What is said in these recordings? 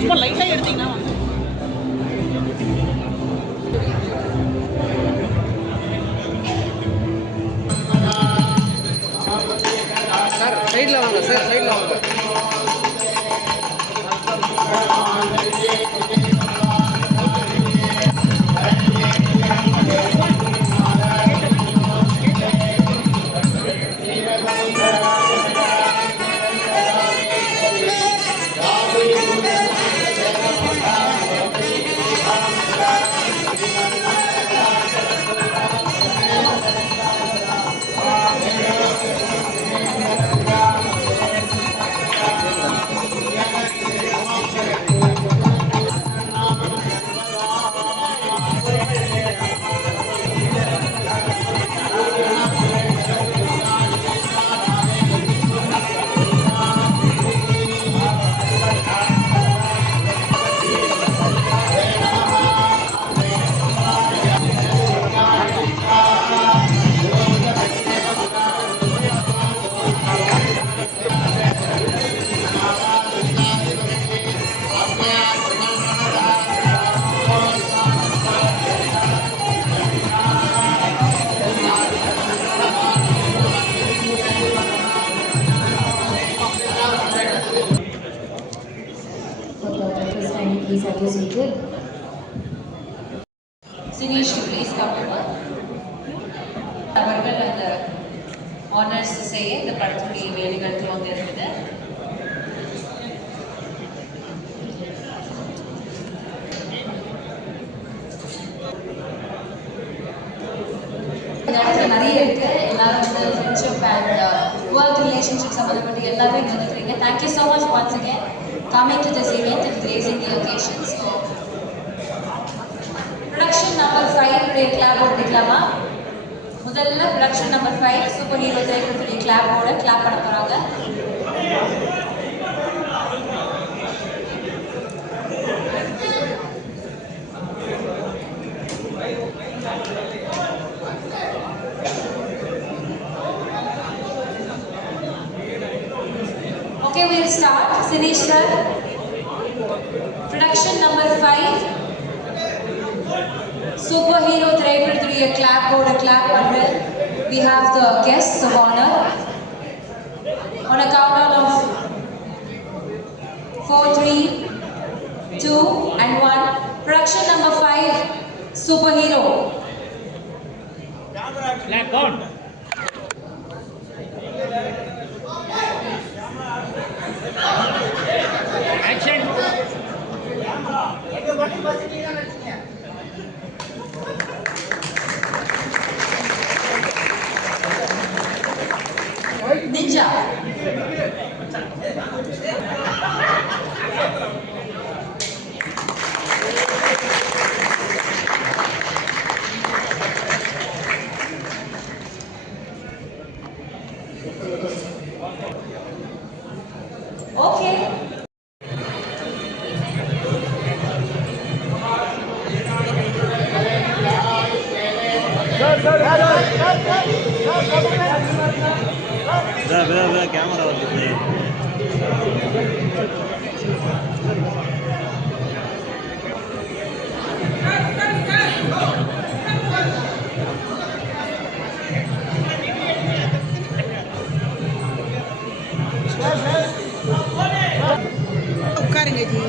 சும்மா லைட்டாக எடுத்தீங்கன்னா சார் சைடில் வாங்க சார், சைடில் வாங்க. Please have you seated. Sinesh, please come over. அவர்கள் அந்த ஆனர்ஸ் செய்ய இந்த படத்துடைய வேலைகள் துவங்க இருக்குது. இந்த இடத்துல நிறைய இருக்கு. எல்லாரும் வந்து ஃப்ரெண்ட்ஷிப் அண்ட் ஒர்க் ரிலேஷன்ஷிப் சம்மந்தப்பட்ட எல்லாமே இங்கே வந்துருக்கீங்க. Thank you so much once again coming to this event and gracing the occasion. So, production number 5 உடைய clap ஓடிக்கலாமா? முதல்ல production number 5 சூப்பர் ஹீரோ திரைப்படத்துடைய clap ஓட clap பண்ண போறாங்க. Okay, we'll start. Sinesh sir. Production number 5. Superhero திரைப்படத்துடைய clap போட clap பண்ற. We have the guests of honor. On a countdown of 4, 3, 2 and 1. Production number 5. Superhero. Black on. Action. Ninja. Okay. Camera வந்து உட்காருங்க G.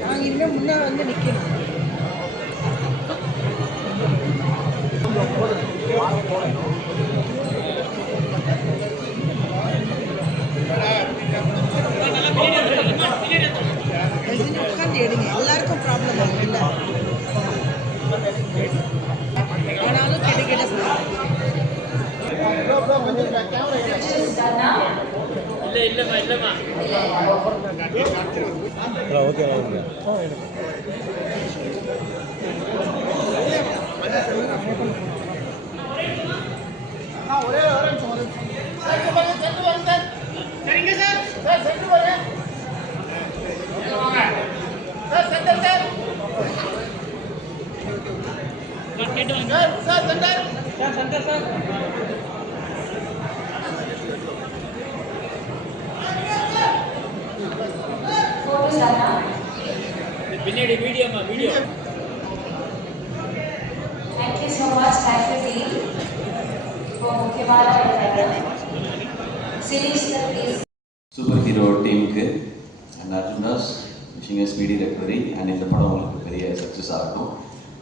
நாங்கள் இனிமேல் முன்னே வந்து நிற்கணும். உட்காந்து எடுங்க. எல்லாருக்கும் ப்ராப்ளம் ஆகுதுல்ல. ஆனாலும் கெட கெட இல்லம்மா ஓகே ஒரே சரிங்க சார். கேட்டு வாங்க சார். Centre sir. பின்னாடி வீடியோமா video. Thank you so much. Thank you, team. For முக்கியமான series please. சூப்பர் ஹீரோ டீமுக்கு and Arjuna's wishing a speedy recovery and இந்த படம் உங்களுக்கு பெரிய சக்ஸஸ் ஆகட்டும்.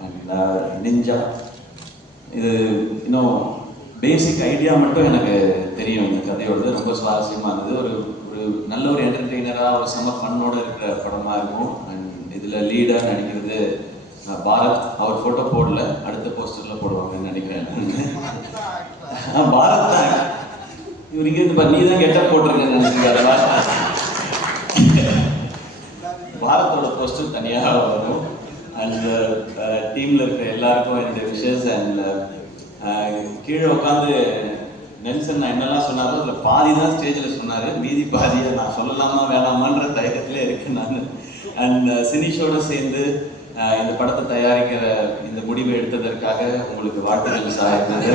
அண்ட் நிஞ்சா இது இன்னும் பேசிக் ஐடியா மட்டும் எனக்கு தெரியும். இந்த கதையோடது ரொம்ப சுவாரஸ்யமானது. ஒரு ஒரு நல்ல ஒரு என்டர்டெய்னராக ஒரு செம்ம ஃபன்னோடு இருக்கிற படமாக இருக்கும். அண்ட் இதில் லீடாக நடிக்கிறது பாரத். அவர் ஃபோட்டோ போடல, அடுத்த போஸ்டரில் போடுவாங்கன்னு நினைக்கிறேன். பாரத் தான் இவர் இங்கே இருந்து நீ தான் கெட்ட போட்டிருக்கேன்னு நினைச்சிருக்காரு. பாரத்தோட போஸ்டர் தனியாக வரும். அண்ட் டீமில் இருக்கிற எல்லாருக்கும் என்னுடைய விஷஸ். அண்ட் கீழே உட்காந்து நெல்சன் நான் என்னெல்லாம் சொன்னாரோ அதில் பாதி தான் ஸ்டேஜில் சொன்னார், மீதி பாதியை நான் சொல்லலாமா வேணாமான்ற தயக்கத்திலே இருக்கேன் நான். அண்ட் சினிஷோடு சேர்ந்து இந்த படத்தை தயாரிக்கிற இந்த முடிவை எடுத்ததற்காக உங்களுக்கு வாழ்த்துக்கள் சாயிருந்தது.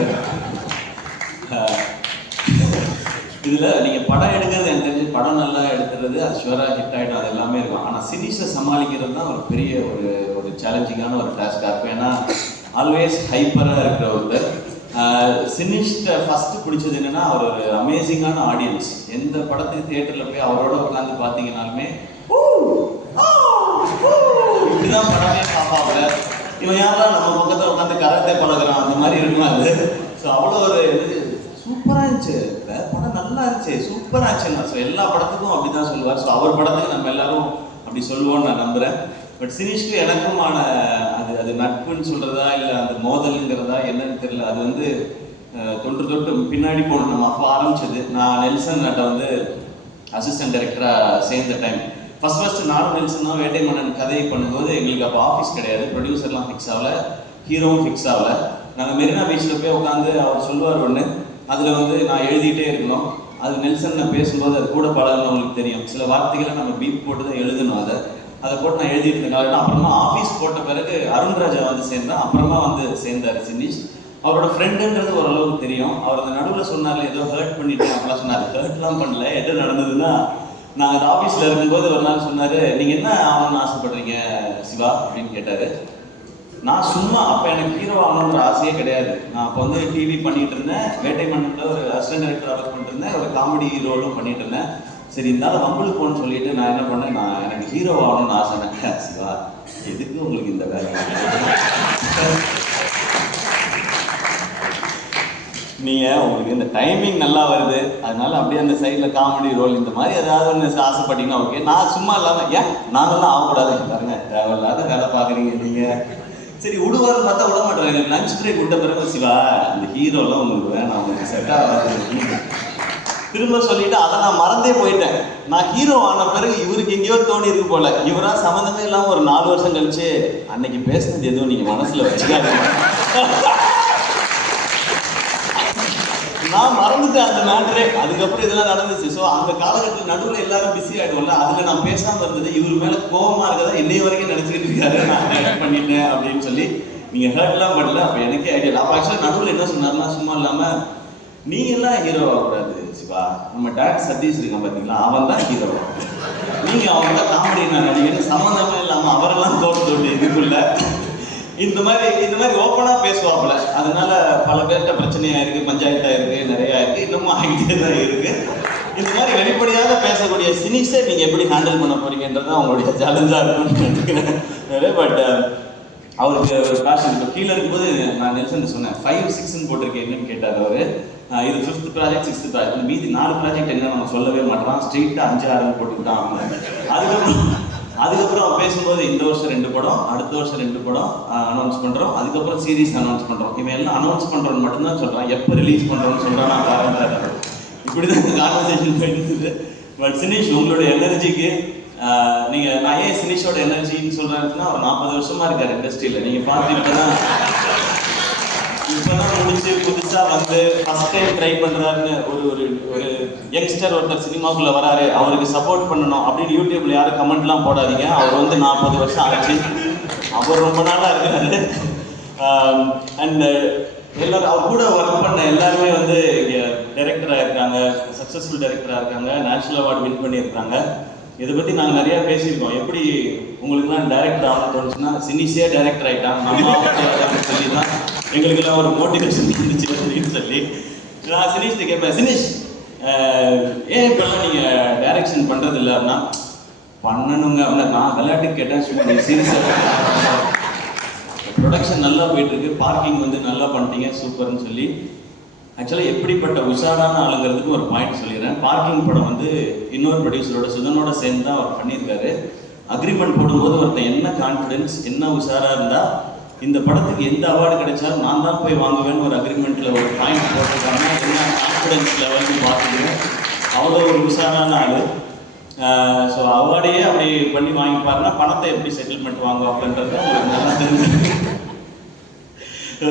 இதில் நீங்கள் படம் எடுக்கிறது எனக்கு தெரிஞ்சு படம் நல்லா எடுத்துறது அது ஷுவராக ஹிட் ஆகிடும், அது எல்லாமே இருக்கும். ஆனால் சினிஷை சமாளிக்கிறது தான் ஒரு பெரிய ஒரு சேலஞ்சிங்கான ஒரு டாஸ்காக இருக்கும். ஏன்னா ஆல்வேஸ் ஹைப்பராக இருக்கிற ஒருத்தர். சினிஷ்ட ஃபஸ்ட்டு பிடிச்சது என்னென்னா அவர் ஒரு அமேசிங்கான ஆடியன்ஸ். எந்த படத்துக்கு தியேட்டரில் போய் அவரோட உட்காந்து பார்த்தீங்கன்னாலுமே இப்படிதான் படமே பார்ப்பாங்க. இவன் யாரெல்லாம் நம்ம பக்கத்தில் உட்காந்து கராத்தே பழகிறான் அந்த மாதிரி இருக்கும் அது. ஸோ அவ்வளோ ஒரு சூப்பராக இருந்துச்சு, படம் நல்லா இருந்துச்சு, சூப்பராக இருந்துச்சுன்னா ஸோ எல்லா படத்துக்கும் அப்படி தான் சொல்லுவார். ஸோ அவர் படத்துக்கு நம்ம எல்லாரும் அப்படி சொல்லுவோம்னு நான் நம்புகிறேன். பட் சினிஷ்க்கு எனக்குமான அது நட்புன்னு சொல்கிறதா இல்லை அந்த மோதலுங்கிறதா என்னன்னு தெரியல. அது வந்து தொட்டு பின்னாடி போகணும். நம்ம அப்போ ஆரம்பிச்சது. நான் நெல்சன் நாட்டை வந்து அசிஸ்டன்ட் டைரக்டராக சேர்ந்த டைம் ஃபஸ்ட்டு நானும் நெல்சன் தான் வேட்டை மன்னன் கதையை பண்ணும்போது எங்களுக்கு அப்போ ஆஃபீஸ் கிடையாது, ப்ரொடியூசர்லாம் ஃபிக்ஸ் ஆகலை, ஹீரோவும் ஃபிக்ஸ் ஆகலை. நாங்கள் மெரினா பீச்சில் போய் உட்காந்து அவர் சொல்லுவார் ஒன்று, அதில் வந்து நான் எழுதிட்டே இருக்கணும். அது நெல்சன் நான் பேசும்போது அது கூட பழகினவங்களுக்கு தெரியும். சில வார்த்தைகளை நம்ம பீப் போட்டு தான் எழுதணும். அதை போட்டு நான் எழுதிட்டு இருந்தேன். அப்புறமா ஆஃபீஸ் போட்ட பிறகு அருண்ராஜா வந்து சேர்ந்தேன். அப்புறமா வந்து சேர்ந்தார் சினிஷ். அவரோட ஃப்ரெண்டுன்றது ஓரளவுக்கு தெரியும். அவர் அந்த நடுவில் சொன்னார்ல ஏதோ ஹர்ட் பண்ணிட்டேன் அப்படிலாம் சொன்னார். ஹர்ட்லாம் பண்ணல. என்ன நடந்ததுன்னா நான் அந்த ஆஃபீஸில் இருக்கும்போது ஒரு நாள் சொன்னார், நீங்கள் என்ன ஆகணும்னு ஆசைப்படுறீங்க சிவா அப்படின்னு கேட்டார். நான் சும்மா அப்போ எனக்கு ஹீரோ ஆகணுன்ற ஆசையே கிடையாது. நான் அப்போ வந்து டிவி பண்ணிகிட்டு இருந்தேன், வேட்டை மன்னனில் ஒரு அசிஸ்டன்ட் டைரக்டர் ஒர்க் பண்ணிட்டு இருந்தேன், ஒரு காமெடி ரோலும் பண்ணிட்டு இருந்தேன். சரி இருந்தாலும் வம்புக்கு போகணும்னு சொல்லிட்டு நான் என்ன பண்ணேன், நான் எனக்கு ஹீரோ ஆகணும்னு ஆசைனேன். சிவா எதுக்கு உங்களுக்கு இந்த வேலை, நீங்கள் உங்களுக்கு இந்த டைமிங் நல்லா வருது அதனால அப்படியே அந்த சைடில் காமெடி ரோல் இந்த மாதிரி ஏதாவது ஒன்று ஆசைப்பட்டீங்கன்னா ஓகே. நான் சும்மா இல்லாமல் ஏன் நாங்கள்லாம் ஆகக்கூடாது பாருங்க, தேவையில்லாத வேலை பார்க்குறீங்க நீங்கள். சரி விடுவார்னு பார்த்தா விட மாட்டேன். எனக்கு லஞ்ச் பிரேக் விட்ட பிறகு சிவா இந்த ஹீரோலாம் உங்களுக்கு வேணாம், உங்களுக்கு செட் ஆகாது திரும்ப சொல்லிட்டு அதை நான் மறந்தே போயிட்டேன். நான் ஹீரோ ஆன பிறகு இவருக்கு எங்கேயோ தோணி இருக்கு போல, இவரா சம்மந்தமே இல்லாமல் ஒரு 4 வருஷம் கழிச்சு அன்னைக்கு பேசுனது எதுவும் நீங்கள் மனசில் வச்சுக்காது, நான் மறந்துட்டேன் அந்த மேட்டரே. அதுக்கப்புறம் இதெல்லாம் நடந்துச்சு. ஸோ அந்த காலகட்டத்தில் நடுவில் எல்லாரும் பிஸி ஆகிடுவோம்ல, அதில் நான் பேசாமல் இருந்தது இவர் மேலே கோபமாக இருக்கதா இன்னைய வரைக்கும் நினச்சிக்கிட்டு இருக்காரு, நான் ஹர்ட் பண்ணிட்டேன் அப்படின்னு சொல்லி. நீங்கள் ஹர்ட்லாம் பண்ணல. அப்போ எனக்கே ஐடியா. அப்போ ஆக்சுவலாக நடுவில் என்ன சொன்னார்னா, சும்மா இல்லாமல் நீங்கள்லாம் ஹீரோ ஆகக்கூடாது சிவா, நம்ம டேரக்டர் சதீஷ் இருக்கான் பார்த்தீங்களா, அவன் தான் ஹீரோ, நீங்கள் அவங்க தான் காமெடி நான் நடிகன்னு சம்மந்தமே இல்லாமல் அவரெல்லாம் தோட்டு இதுக்குள்ள இந்த மாதிரி ஓப்பனாக பேசுவாப்புல. அதனால பல பேர்கிட்ட பிரச்சனையாக இருக்குது, பஞ்சாயத்தாக இருக்குது, நிறையா இருக்குது, இன்னமும் ஆகிட்டே தான் இருக்குது. இந்த மாதிரி வெளிப்படையாக பேசக்கூடிய சினிக்ஸை நீங்கள் எப்படி ஹேண்டில் பண்ண போறீங்கன்றது அவங்களுடைய சேலஞ்சாக இருக்கும்னு நினைக்கிறேன். பட் அவருக்கு ஒரு பேஷன். இப்போ கீழே இருக்கும்போது நான் நெல்சன் சொன்னேன் 5, 6ன்னு போட்டிருக்கேன் என்னன்னு கேட்டார் அவர். இது 5th ப்ராஜெக்ட் 6th ப்ராஜெக்ட், மீதி 4 ப்ராஜெக்ட் என்ன நம்ம சொல்லவே மாட்டோம், ஸ்ட்ரெயிட்டாக 5, 6 போட்டுக்கிட்டான். அதுக்கப்புறம் அவன் பேசும்போது இந்த வருஷம் 2 படம், அடுத்த வருஷம் 2 படம் அனௌன்ஸ் பண்ணுறோம், அதுக்கப்புறம் சீரீஸ் அனௌன்ஸ் பண்ணுறோம். இவன் எல்லாம் அனௌன்ஸ் பண்ணுறோன்னு மட்டும்தான் சொல்கிறான், எப்போ ரிலீஸ் பண்ணுறோன்னு சொல்கிறான். நான் பாருங்க இப்படி தான் இந்த கான்வர்சேஷன் போயிட்டு. பட் சினிஷ் உங்களோட எனர்ஜிக்கு நீங்கள் நான் ஏன் சினிஷோட எனர்ஜின்னு சொல்கிறேன்னா, அவர் 40 வருஷமாக இருக்கார் இண்டஸ்ட்ரியில். நீங்கள் பார்த்துக்கிட்டோன்னா இப்போ தான் முடிச்சு புதுசாக வந்து ஃபஸ்ட் டைம் ட்ரை பண்ணுறாருன்னு ஒரு யங்ஸ்டர் ஒருத்தர் சினிமாக்குள்ளே வராரு, அவருக்கு சப்போர்ட் பண்ணணும் அப்படின்னு யூடியூப்பில் யாரும் கமெண்ட்லாம் போடாதீங்க. அவர் வந்து 40 வருஷம் ஆச்சு, அவர் ரொம்ப நாளாக இருக்கிறாரு. அண்ட் எல்லாரும் அவர் கூட ஒர்க் பண்ண எல்லாருமே வந்து டைரக்டராக இருக்காங்க, சக்ஸஸ்ஃபுல் டைரக்டராக இருக்காங்க, நேஷனல் அவார்டு வின் பண்ணியிருக்காங்க. இதை பற்றி நாங்கள் நிறையா பேசியிருக்கோம். எப்படி உங்களுக்குலாம் டேரக்டர் ஆகணும்னு தோணுச்சுன்னா சினிஷியே டேரக்டர் ஆகிட்டான் நம்ம ஆகணும்னு சொல்லி தான் எங்களுக்கெல்லாம் ஒரு மோட்டிவேஷன் இருந்துச்சு அப்படின்னு சொல்லி நான் சினிஷ்ட்டு கேட்பேன், சினிஷ் ஏன் இப்போல்லாம் நீங்கள் டைரக்ஷன் பண்ணுறதில்ல அப்படின்னா பண்ணணுங்க அப்படின்னா நான் விளையாட்டுக்கு கேட்டேன் சொல்லி சீரியஸாக ப்ரொடக்ஷன் நல்லா போயிட்டுருக்கு, பார்க்கிங் வந்து நல்லா பண்ணிட்டீங்க சூப்பர்னு சொல்லி. ஆக்சுவலாக எப்படிப்பட்ட உஷாரான ஆளுங்கிறதுக்கு ஒரு பாயிண்ட் சொல்லிடுறேன். பார்க்கிங் படம் வந்து இன்னொரு ப்ரொடியூசரோட சுதனோட சேர்ந்து தான் அவர் பண்ணியிருக்காரு. அக்ரிமெண்ட் போடும்போது ஒருத்தன் என்ன கான்ஃபிடென்ஸ் என்ன உஷாராக இருந்தால் இந்த படத்துக்கு எந்த அவார்டு கிடைச்சாலும் நான் தான் போய் வாங்குவேன்னு ஒரு அக்ரிமெண்ட்டில் ஒரு பாயிண்ட் போட்டிருக்காங்க. என்ன கான்ஃபிடென்ஸ் லெவல்னு பார்த்துட்டு அவ்வளோ ஒரு உஷாரான ஆள். ஸோ அவார்டையே அப்படி பண்ணி வாங்கிப்பாருன்னா பணத்தை எப்படி செட்டில்மெண்ட் வாங்குவாங்கன்றது உங்களுக்கு நல்லா தெரிஞ்சு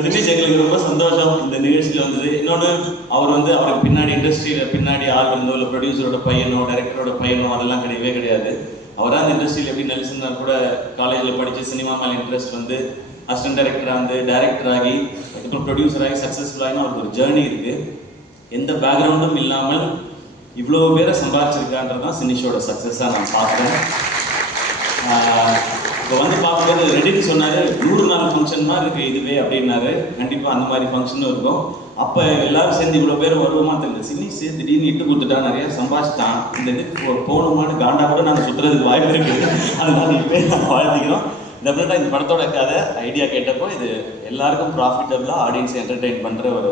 தினேஷ் எங்களுக்கு ரொம்ப சந்தோஷம் இந்த நிகழ்ச்சியில் வந்தது. இன்னொன்று அவர் வந்து அவருக்கு பின்னாடி இண்டஸ்ட்ரியில் பின்னாடி ஆள் இருந்தோ இல்லை ப்ரொடியூசரோட பையனோ டைரக்டரோட பையனோ அதெல்லாம் கிடையவே கிடையாது. அவராக அந்த இண்டஸ்ட்ரியில் எப்படி நெல்சன்னா கூட காலேஜில் படித்து சினிமா மேலே இன்ட்ரெஸ்ட் வந்து அசிஸ்டன்ட் டைரக்டராக வந்து டைரக்டர் ஆகி அதுக்கப்புறம் ப்ரொடியூசர் ஆகி சக்ஸஸ்ஃபுல்லாகினா அவருக்கு ஒரு ஜேர்னி இருக்குது. எந்த பேக்ரவுண்டும் இல்லாமல் இவ்வளோ பேரை சம்பாதிச்சிருக்கான்றது தான் சினிஷோட சக்ஸஸாக நான் பார்க்குறேன். இப்போ வந்து பார்க்கும்போது ரெடின்னு சொன்னார் 100 நாள் ஃபங்க்ஷன் மாதிரி இருக்குது இதுவே அப்படின்னாரு. கண்டிப்பாக அந்த மாதிரி ஃபங்க்ஷனும் இருக்கும். அப்போ எல்லாரும் சேர்ந்து இவ்வளோ பேர் வருவோமா தெரியல. சினிஷ் திடீர்னு இட்டு கொடுத்துட்டா நிறையா சம்பாதிச்சிட்டான், இந்த இதுக்கு போகணுமான்னு காண்டா கூட நாங்கள் சுற்றுறதுக்கு வாய்ப்பு இருக்குது. அதனால இப்போ நாங்கள் வாழ்த்திக்கிறோம். டெஃபினட்டாக இந்த படத்தோட கதை ஐடியா கேட்டப்போ இது எல்லாருக்கும் ப்ராஃபிட்டபுளாக ஆடியன்ஸை என்டர்டெயின் பண்ணுற ஒரு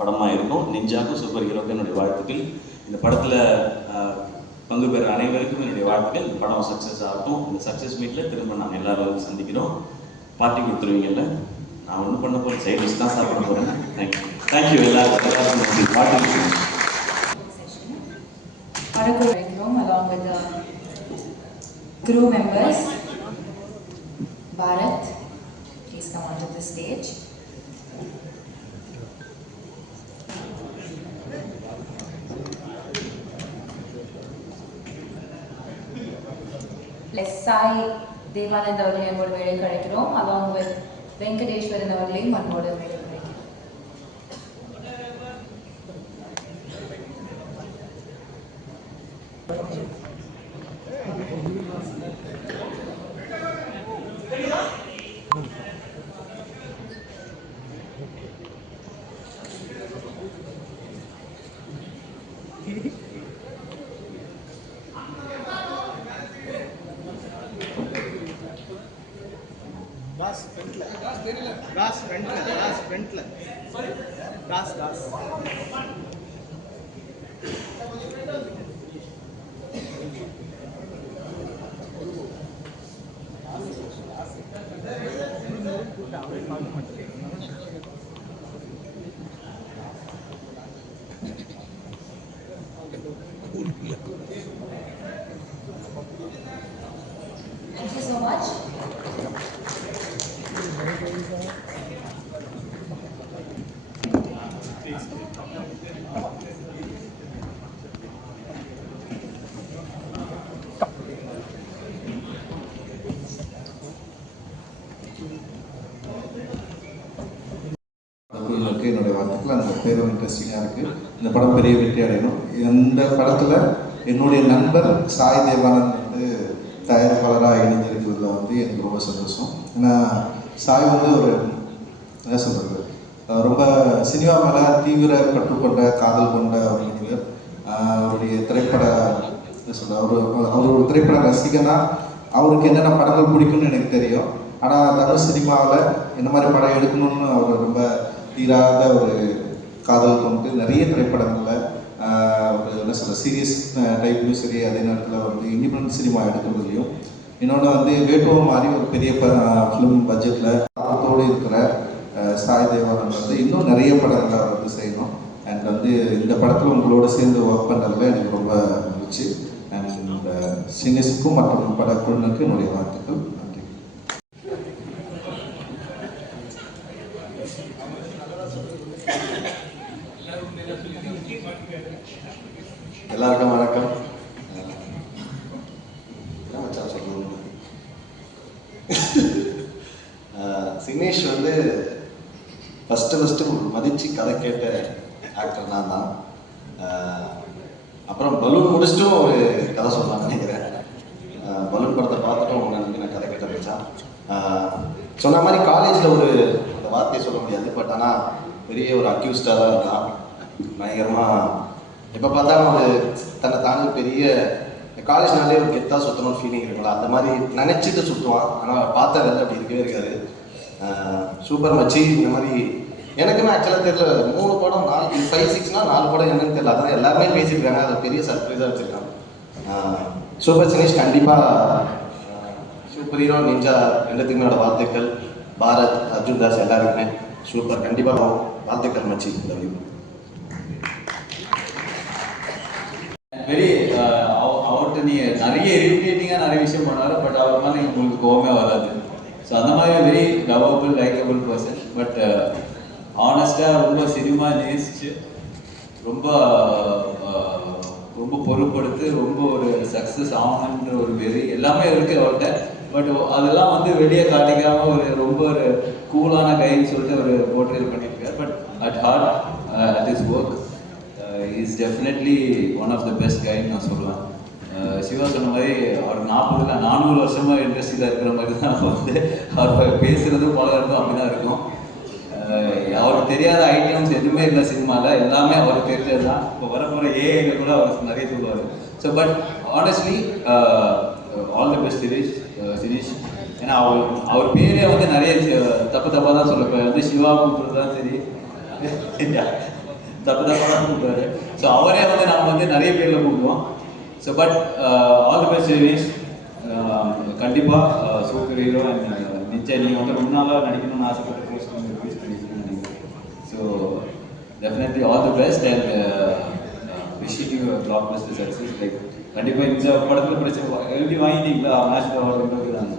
படமாக இருக்கும். நிஞ்சாக்கும் சூப்பர் ஹீரோக்கு என்னுடைய வாழ்த்துக்கள். இந்த படத்தில் பங்கு பெற அனைவருக்கும் என்னுடைய வாழ்த்துக்கள். இந்த படம் சக்ஸஸ் ஆகட்டும். இந்த சக்ஸஸ் மீட்டில் திரும்ப நாங்கள் எல்லாரும் சந்திக்கிறோம். பார்ட்டி கொடுத்துருவீங்கல்ல, நான் ஒன்றும் பண்ண போகிறேன், சைட் டிஷ் தான் சாப்பிட போகிறேன். தேங்க்யூ எல்லாருக்கும் party along with the crew members. Bharat, please come onto the stage. Plus Sai Devanand அவர்களை நம்மோடு மேடைக்கு அழைக்கிறோம். along with வெங்கடேஸ்வரன் அவர்களையும் நம்மோடு மேடைக்கு அழைக்கிறோம். Thank you so much. என்னுடைய வாழ்த்துக்கள். அந்த பேரும் இன்ட்ரெஸ்டிங்காக இருக்குது. இந்த படம் பெரிய வெற்றி அடையணும். இந்த படத்தில் என்னுடைய நண்பர் சாய் தேவானந்த் வந்து தயாரிப்பாளராக இணைஞ்சிருக்கிறதுல வந்து எனக்கு ரொம்ப சந்தோஷம். ஏன்னா சாய் வந்து ஒரு என்ன சொல்கிறது, ரொம்ப சினிமா மேலே தீவிர கற்றுக்கொண்ட காதல் கொண்ட ஒரு மனிதர். அவருடைய திரைப்பட என்ன சொல்ற அவர் ஒரு திரைப்பட ரசிகனா அவருக்கு என்னென்ன படங்கள் பிடிக்கும்னு எனக்கு தெரியும். ஆனால் தமிழ் சினிமாவில் என்ன மாதிரி படம் எடுக்கணும்னு அவர் ரொம்ப தீராத ஒரு காதல் கொண்டு நிறைய திரைப்படங்களில் ஒரு என்ன சொல்கிற சீரியஸ் டைப்லையும் சரி, அதே நேரத்தில் வந்து இண்டிபெண்டன்ட் சினிமா எடுக்கிறதுலையும். இன்னொன்று வந்து வேட்டுவம் மாதிரி ஒரு பெரிய ஃபிலிம் பட்ஜெட்டில் ஆர்வத்தோடு இருக்கிற சாய் தேவானந்த் வந்து இன்னும் நிறைய படங்களை அவர் வந்து செய்யணும். அண்ட் வந்து இந்த படத்தில் உங்களோட சேர்ந்து ஒர்க் பண்ணுறதுல எனக்கு ரொம்ப மகிழ்ச்சி. அண்ட் சினிஸுக்கும் மற்றும் படக்குழுனுக்கு என்னுடைய வாழ்த்துக்கள். நன்றி. எல்லாருக்கும் வணக்கம். சினேஷ் வந்து ஃபஸ்ட்டு மதித்து கதை கேட்ட ஆக்டர் நான் தான். அப்புறம் பலூன் முடிச்சுட்டும் ஒரு கதை சொல்லலாம்னு நினைக்கிறேன். பலூன் படத்தை பார்த்துட்டோம் சொன்ன மாதிரி காலேஜில் ஒரு அந்த வார்த்தையை சொல்ல முடியாது, பட் ஆனால் பெரிய ஒரு அக்யூஸ்டாக தான் இருந்தான். பயங்கரமாக எப்போ பார்த்தாலும் ஒரு தன்னை தாண்டி பெரிய காலேஜ்னாலே ஒரு கெத்தாக சுற்றணும் ஃபீலிங் இருக்குங்களா, அந்த மாதிரி நினச்சிட்டு சுற்றுவான். ஆனால் பார்த்த வேலை அப்படி இருக்கவே இருக்காரு. சூப்பர் மச்சி. இந்த மாதிரி எனக்குமே ஆக்சுவலாக தெரியல, 3 படம் 4 5 6னா 4 படம் என்னன்னு தெரியல. அதான் எல்லாருமே பேசியிருக்காங்க, அது பெரிய சர்ப்ரைஸாக வச்சுருக்காங்க. சூப்பர் சினேஷ் கண்டிப்பாக சூப்பர் ஹீரோ நிஞ்சா ரெண்டுத்துக்குமே என்னோட வாழ்த்துக்கள். பாரத், அர்ஜுன் தாஸ் எல்லாருக்குமே சூப்பர், கண்டிப்பாக வாழ்த்துக்கள் மச்சி. வெரி அவர்கிட்ட நீங்கள் நிறைய இரிட்டேட்டிங்காக நிறைய விஷயம் பண்ணாரு, பட் அவர் மேலே உங்களுக்கு கோவமே வராது. ஸோ அந்த மாதிரி very lovable likeable person. But ஆனஸ்டாக ரொம்ப சினிமா நேசிச்சு ரொம்ப ரொம்ப பொறுப்படுத்து ரொம்ப ஒரு சக்ஸஸ் ஆகணுன்ற ஒரு வெறி எல்லாமே இருக்குது அவர்கிட்ட. பட் அதெல்லாம் வந்து வெளியே காட்டிக்காமல் ஒரு ரொம்ப ஒரு கூலான கைன்னு சொல்லிட்டு ஒரு போர்ட்ரேல் பண்ணியிருக்காரு. But at heart at is work is definitely one of the best கைன்னு நான் சொல்லுவேன். சிவா சொன்ன மாதிரி அவர் 400 வருஷமாக இண்டஸ்ட்ரியில் இருக்கிற மாதிரி தான் வந்து அவர் பேசுகிறதும் பழகிறதும் அப்படி தான் இருக்கும். அவருக்கு தெரியாத ஐட்டம்ஸ் எதுவுமே இல்லை சினிமாவில், எல்லாமே அவருக்கு தெரிஞ்சது தான். இப்போ வரப்போகிற ஏஐல கூட அவருக்கு நிறைய சொல்லுவார். So but honestly all the best Sinesh. ஏன்னா அவர் பேரே வந்து நிறைய தப்பாக தான் சொல்ல, இப்போ வந்து சிவா கூப்பிட்றது தான் சரி தப்பாக தான் கூப்பிடுவாரு. ஸோ அவரே வந்து நம்ம வந்து நிறைய பேரில் கூப்பிடுவோம். So but all the best Sinesh. கண்டிப்பாக சூப்பர் ஹீரோ அண்ட் நிச்சயம் நீங்கள் வந்து ரொம்ப நாளாக நடிக்கணும்னு ஆசைப்பட்டு ப்ளீஸ் பண்ணிக்கணும்னு நினைக்கிறேன். So definitely all the best and wishing you blockbuster success. Like கண்டிப்பாக இந்த படத்தில் பிரச்சனை எழுதி வாங்கிட்டீங்களா நேஷனல் அவார்டு தான்.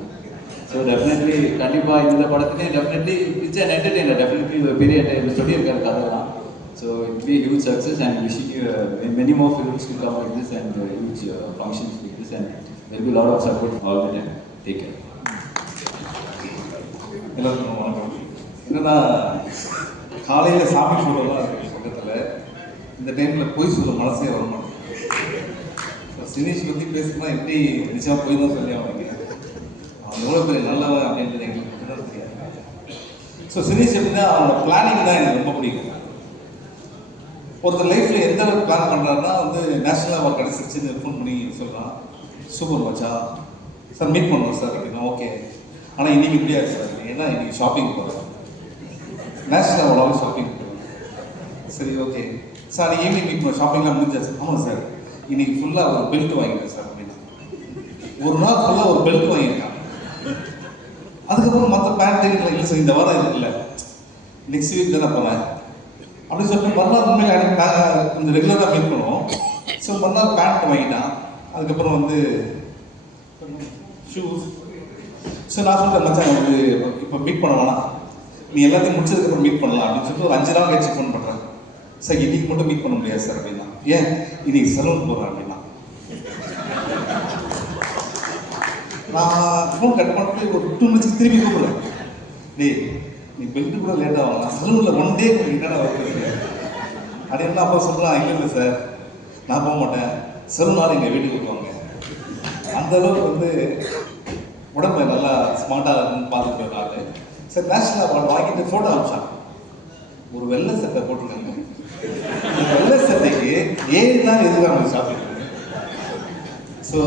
ஸோ டெஃபினெட்லி கண்டிப்பாக இந்த படத்துலேயே definitely it's an entertainer. Definitely ஒரு பெரிய சொல்லியிருக்காரு கதை தான். So it will be a huge success and wishing you many more films to come like this and huge functions like this, and there will be a lot of support all the time. Take care. எல்லாருக்கும் வணக்கம். என்னன்னா காலையில் சாமி ஃபோட்டோலாம் இருக்குது பக்கத்தில், இந்த டைமில் போய் சொல்ல மனசே வர மாட்டேன். சினேஷ் பற்றி பேசுனா எப்படி நிச்சயமாக போய் தான் சொல்லி அவனுக்கு அவன் எவ்வளோ பெரிய நல்லவன் அப்படின்றது எங்களுக்கு தான் தெரியாது. ஸோ சினேஷ் எப்படின்னா அவனோட பிளானிங் தான் எனக்கு ரொம்ப பிடிக்கும். ஒருத்தர் லைஃப்பில் எந்த அளவுக்கு பிளான் பண்ணுறாருன்னா வந்து நேஷனல் அவார்ட் கிடச்சிருச்சுன்னு ஃபோன் பண்ணி சொல்கிறான், சூப்பர் மச்சா சார் மீட் பண்ணுறோம் சார் அப்படின்னா ஓகே, ஆனால் இன்றைக்கி முடியாது சார் ஏன்னா இன்றைக்கி ஷாப்பிங் போகிறோம், நேஷனல் அவார்டாகவும் ஷாப்பிங் போகிறோம். சரி ஓகே சார் அன்றைக்கி ஈவினிங் மீட் பண்ண ஷாப்பிங்லாம் முடிஞ்சாச்சு. ஆமாம் சார் இன்றைக்கி ஃபுல்லாக ஒரு பெல்ட் வாங்கிட்டேன் சார் அப்படின்னா. ஒரு நாள் ஃபுல்லாக ஒரு பெல்ட் வாங்கியிருக்கான். அதுக்கப்புறம் மற்ற பேண்ட் இல்லை சார் இந்த வாரம் இருக்குல்ல நெக்ஸ்ட் வீக் தானே போகிறேன் அப்படின்னு சொல்லிட்டு மறுநாள் உண்மையில் நாங்கள் கொஞ்சம் ரெகுலராக மீட் பண்ணுவோம். ஸோ மறுநாள் பேண்ட் வாங்கிட்டான். அதுக்கப்புறம் வந்து ஷூஸ். ஸோ நான் சொல்கிறேன் மச்சான் எனக்கு இப்போ மீட் பண்ண வேணாம், நீ எல்லாத்தையும் முடிச்சதுக்கப்புறம் மீட் பண்ணலாம் அப்படின்னு சொல்லிட்டு ஒரு 5 நாள் கழிச்சு ஃபோன் பண்ணுறேன். சார் இன்றைக்கி மட்டும் மீட் பண்ண முடியாது சார் அப்படின்னா. ஏன் இன்றைக்கி சலூன் போகிறேன் அப்படின்னா. நான் ஃபோன் கட் பண்ணிட்டு ஒரு 2 மினிட்ஸ்க்கு திரும்பி கூப்பிட்றேன். டேய் நீ பெல்ட்டு கூட லேட்டாக வாங்கலாம், சலூனில் 1 டே என்னடா ஒர்க் இருக்கு அது என்ன. அப்பா சொல்கிறான் இல்லை சார் நான் போக மாட்டேன், சலூனால் எங்கள் வீட்டுக்கு வருவாங்க. அந்த அளவுக்கு வந்து உடம்பு நல்லா ஸ்மார்ட்டாக இருக்குன்னு பார்த்துட்டு வராது. சார் நேஷனல் அவார்டு வாங்கிட்டு ஃபோட்டோ அனுப்பிச்சான். ஒரு வெள்ளை சட்டை போட்டிருக்காங்க. வெள்ளை சட்டைக்கு 7 நாள் எதுவும் அவங்க சாப்பிட்டு. ஸோ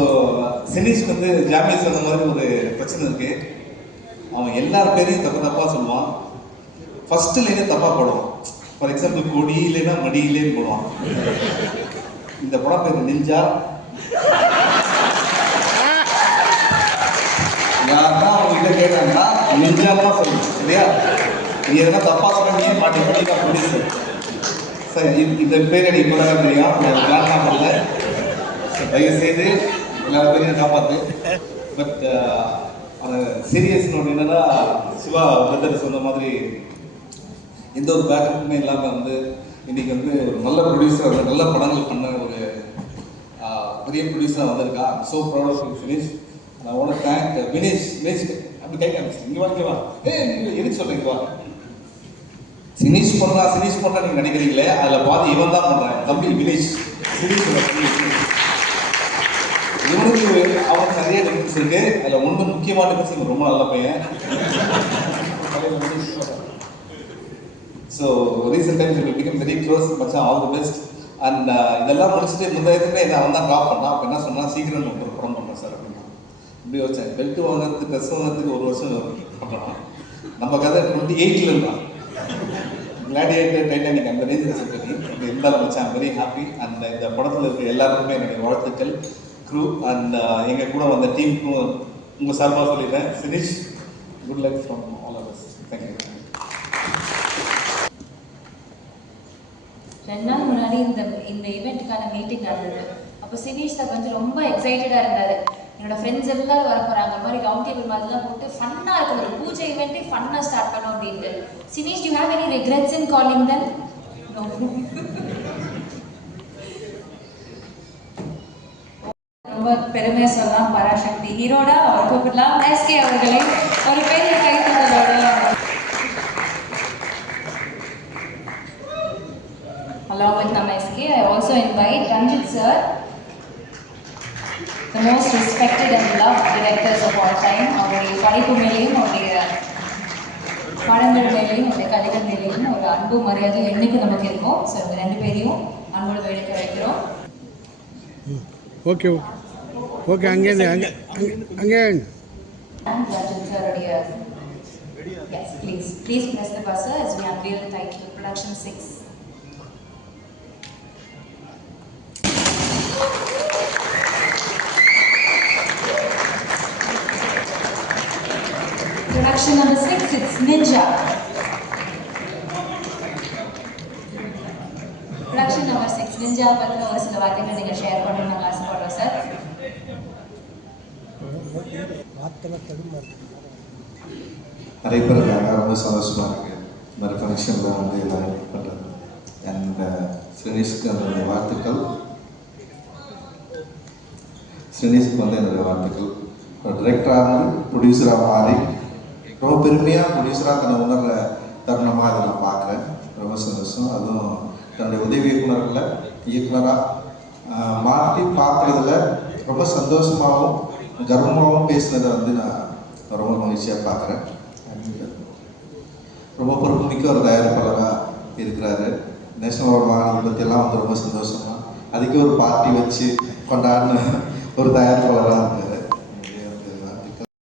சினேஷ் வந்து ஜாமியா சொன்ன மாதிரி ஒரு பிரச்சனை இருக்குது. அவன் எல்லார் பேரையும் தப்பாக சொல்லுவான். ஃபஸ்ட்டு லைனே தப்பாக போடுவான். ஃபார் எக்ஸாம்பிள் கொடி இல்லைன்னா மடி இல்லைன்னு போடுவான். இந்த படம் பேர் நிஞ்சா. யாருன்னா அவங்ககிட்ட கேட்டாங்கன்னா நிஞ்சாலாம் சொல்லணும் சரியா. நீ எதனா தப்பாக சொன்ன நீ மாட்டி பண்ணி தான் புரியுது சார். இந்த பேர் எனக்கு இப்போ தான் தெரியும், பிளான் தான் பண்ணல. தயவுசெய்து எல்லாரும் பேரையும் காப்பாற்று. பட் அந்த சீரியஸ்னு ஒன்று என்னன்னா சிவா பிரதர் சொன்ன மாதிரி எந்த ஒரு பேக்கப்புமே இல்லாமல் வந்து இன்றைக்கி வந்து ஒரு நல்ல ப்ரொடியூசர், நல்ல படங்கள் பண்ண ஒரு பெரிய ப்ரொடியூசராக வந்திருக்கா. ஸோ ப்ரௌட் ஆஃப் யூ ஃபினிஷ். நான் ஓட தேங்க் வினேஷ். அப்படி கை காமிச்சு இங்கே வாங்கிக்கவா எதுக்கு சொல்கிறீங்க வா. சினிஷ் பண்ணுறான் நீங்கள் நினைக்கிறீங்களே அதில் பாதி இவன் தான் பண்ணுறான். தம்பி வினேஷ் சினிஷ் இவனுக்கு அவனுக்கு நிறைய டிஃப்ரென்சஸ் இருக்கு. அதில் ஒன்று முக்கியமான டிஃப்ரென்ஸ், ரொம்ப நல்ல பையன். So recent times will become very close மச்சான், ஆல் தி பெஸ்ட். அண்ட் இதெல்லாம் முடிச்சுட்டு முந்தையத்துக்கு என்ன அவன் தான் ட்ராப் பண்ணான். அப்போ என்ன சொன்னால் சீக்கிரம் ஒரு படம் பண்ணுறேன் சார் அப்படின்னா. இப்படி வச்சேன், பெல்ட் வாங்குறதுக்கு ட்ரெஸ் வாங்குறதுக்கு 1 வருஷம் பண்ணலாம். நம்ம கதை 28 இருந்தான். கிளாடியேட்டர், டைட்டானிக் அந்த ரேஞ்சில் செஞ்சு இருந்தாலும் வச்சேன். Very happy. அண்ட் இந்த படத்தில் இருக்க எல்லாருக்குமே என்னுடைய வாழ்த்துக்கள். க்ரூ அண்ட் எங்கள் கூட வந்த டீமுக்கும் உங்கள் சார்பாக சொல்லிடுறேன். Sinish, good luck from all of us. Thank you. 2 நாள் முன்னாடி இந்த ஈவெண்ட்டுக்கான மீட்டிங் நடந்தது. அப்போ சினீஷ் சார் வந்து ரொம்ப எக்ஸைட்டடாக இருந்தார். என்னோட ஃப்ரெண்ட்ஸ் எல்லாரும் வர போகிறாங்க, அந்த மாதிரி ரவுண்ட் டேபிள் மாதிரிலாம் போட்டு ஃபன்னாக இருக்குது, ஒரு பூஜை ஈவெண்ட்டே ஃபன்னாக ஸ்டார்ட் பண்ணோம் அப்படின்ட்டு. Sineesh, you have any regrets in calling them? ரொம்ப பெருமையாக சொல்லலாம். பராசக்தி ஹீரோடா அவர் கூப்பிடலாம். எஸ்கே அவர்களை ஒரு பெரிய கைத்தட்டலோட. Along with Namaste, I also invite Ranjit sir, the most respected and loved directors of all time. அவருடைய படிப்பு மேலேயும் அவருடைய படங்கள் மேலேயும் அவருடைய கலைகள் மேலேயும் ஒரு அன்பு மரியாதை என்னைக்கு நமக்கு இருக்கும். ஸோ இந்த 2 பேரையும் அன்போடு வேடிக்கை வைக்கிறோம். ஓகே ஓகே, அங்கே And Ranjit sir உடைய yes, please press the buzzer as we unveil the title Production 6. Production number 6, it's Ninja. Production number 6, Ninja பற்றி ஒரு சில வார்த்தைகள் நீங்கள் ஷேர் பண்ணணும்னு நாங்கள் ஆசைப்படுறோம் சார். நிறைய பேர் இருக்காங்க, ரொம்ப சந்தோஷமாக இருக்குது. இந்த மாதிரி ஃபங்க்ஷனில் வந்து எல்லாம் ஹெல்ப் பண்ணுறது. அண்ட் ஸ்ரீனிஷ்க்கு என்னுடைய வாழ்த்துக்கள். ஸ்ரீனிஷ்க்கு வந்து என்னுடைய வாழ்த்துக்கள். டிரெக்டராக இருந்து ப்ரொடியூசராக மாறி ரொம்ப பெருமையாக ப்ரொடியூசராக தன்னை உணர்கிற தருணமாக அதை நான் பார்க்குறேன். ரொம்ப சந்தோஷம். அதுவும் தன்னுடைய உதவி இயக்குனராக மாற்றி பார்க்குறதுல ரொம்ப சந்தோஷமாகவும் கர்வமாகவும் பேசினதை வந்து நான் ரொம்ப மகிழ்ச்சியாக பார்க்குறேன். ரொம்ப பொறுப்புமிக்க ஒரு தயாரிப்பாளராக இருக்கிறாரு. நேஷனல் அவார்டு வாங்கினதை பற்றியெல்லாம் வந்து ரொம்ப சந்தோஷமாக அதுக்கு ஒரு பார்ட்டி வச்சு கொண்டாடின ஒரு தயாரிப்பாளராக